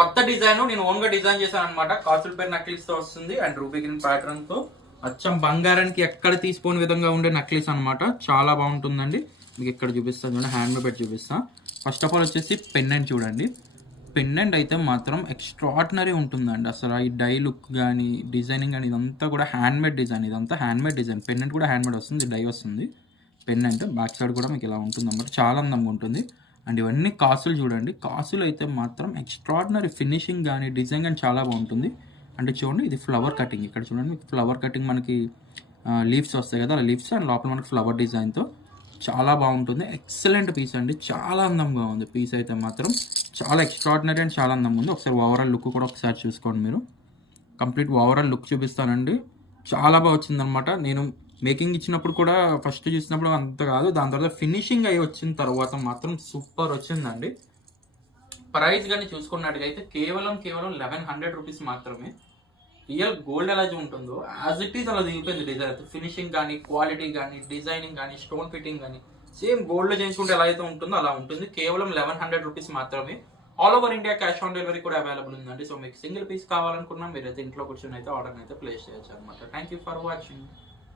కొత్త డిజైన్ నేను ఓన్ గా డిజైన్ చేశాను అనమాట. కాసుల పేరు నక్లీస్ తో వస్తుంది అండ్ రూబీ గ్రీన్ ప్యాటర్న్ తో అచ్చం బంగారానికి ఎక్కడ తీసుకోని విధంగా ఉండే నక్లీస్ అనమాట. చాలా బాగుంటుందండి. మీకు ఇక్కడ చూపిస్తాను చూడండి, హ్యాండ్ లో పెట్టి చూపిస్తా. ఫస్ట్ ఆఫ్ ఆల్ వచ్చేసి పెండెంట్ చూడండి. పెండెంట్ అయితే మాత్రం ఎక్స్ట్రాడినరీ ఉంటుందండి. అసలు ఈ డై లుక్ కానీ డిజైనింగ్ కానీ ఇదంతా కూడా హ్యాండ్మేడ్ డిజైన్. ఇదంతా హ్యాండ్మేడ్ డిజైన్. పెండెంట్ కూడా హ్యాండ్మేడ్ వస్తుంది, డై వస్తుంది. పెండెంట్ బ్యాక్ సైడ్ కూడా మీకు ఇలా ఉంటుంది అన్నమాట. చాలా అందంగా ఉంటుంది. అండ్ ఇవన్నీ కాసులు చూడండి. కాసులు అయితే మాత్రం ఎక్స్ట్రాడినరీ ఫినిషింగ్ కానీ డిజైన్ కానీ చాలా బాగుంటుంది. అంటే చూడండి, ఇది ఫ్లవర్ కటింగ్. ఇక్కడ చూడండి, మీకు ఫ్లవర్ కటింగ్ మనకి లీవ్స్ వస్తాయి కదా, అలా లీవ్స్ అండ్ లోపల మనకి ఫ్లవర్ డిజైన్తో చాలా బాగుంటుంది. ఎక్సలెంట్ పీస్ అండి. చాలా అందంగా ఉంది పీస్ అయితే మాత్రం. చాలా ఎక్స్ట్రాడినరీ అండ్ చాలా అందంగా ఉంది. ఒకసారి ఓవరాల్ లుక్ కూడా ఒకసారి చూసుకోండి మీరు. కంప్లీట్ ఓవరాల్ లుక్ చూపిస్తానండి. చాలా బాగా వచ్చిందనమాట. నేను మేకింగ్ ఇచ్చినప్పుడు కూడా ఫస్ట్ చూసినప్పుడు అంత కాదు, దాని తర్వాత ఫినిషింగ్ అయ్యి వచ్చిన తర్వాత మాత్రం సూపర్ వచ్చిందండి. ప్రైస్ కానీ చూసుకున్నట్టుగైతే కేవలం 1100 రూపీస్ మాత్రమే. రియల్ గోల్డ్ ఎలా ఉంటుందో యాజ్ ఇట్ ఈస్ అలా దిగిపోయింది డిజైన్. ఫినిషింగ్ కానీ, క్వాలిటీ కానీ, డిజైనింగ్ కానీ, స్టోన్ ఫిట్టింగ్ కానీ సేమ్ గోల్డ్ లో చేయించుకుంటే ఎలా అయితే ఉంటుందో అలా ఉంటుంది. కేవలం 1100 రూపీస్ మాత్రమే. All over India cash on delivery కూడా అవైలబుల్ ఉందండి. సో మీకు సింగిల్ పీస్ కావాలనుకున్నా మీరైతే ఇంట్లో కూర్చొని అయితే ఆర్డర్ అయితే ప్లేస్ చేయొచ్చు అనమాట. Thank you for watching.